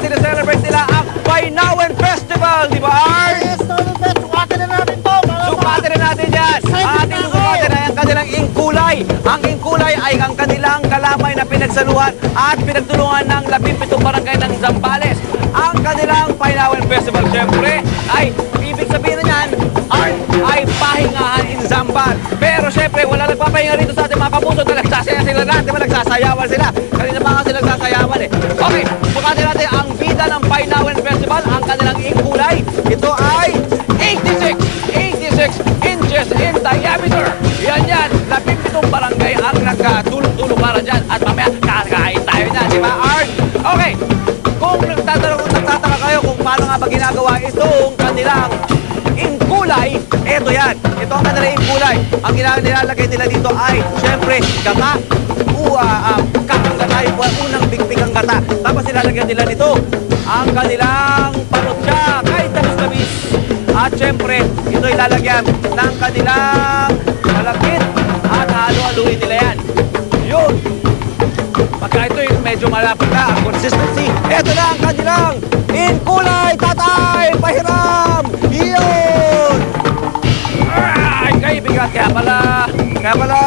sineselebrate nila ang Bainawen Festival, di ba, Arn? Yes, Norman Fest. Sukatin na natin to, mga Sukatin na natin yan. Atin sukatin ay ang kanilang ingkulay. Ang ingkulay ay ang kanilang kalamay na pinagsaluhan at pinagtulungan ng 17 barangay ng Zambales. Ang kanilang Bainawen Festival, syempre, ay ibig sabihin na niyan, Arn ay pahingahan in Zambal. Ang kanilang Ingkulay. Ito ay 86, 86 inches in diameter. Yan yan, labing pitong barangay ang nagkatulong-tulong para dyan. At mamaya, kakain tayo na, di ba, Art? Okay, kung nagtatanong, nagtataka kayo kung paano nga ba ginagawa itong kanilang ingkulay, eto yan. Ito ang kanilang ingkulay. Ang nilalagay nila dito ay, syempre, gata. Uwa, uh, kakang gata, yung unang bigbigang gata. Tapos nilalagyan nila nito ang kanilang syempre, ito'y lalagyan ng kanilang malakit at halo-haluin nila yan. Yun! Pagka ito'y medyo malapit na ang consistency, ito na ang kanilang inkulay, tatay, pahiram! Yun! Ay, kaibigan, kaya pala, kaya pala,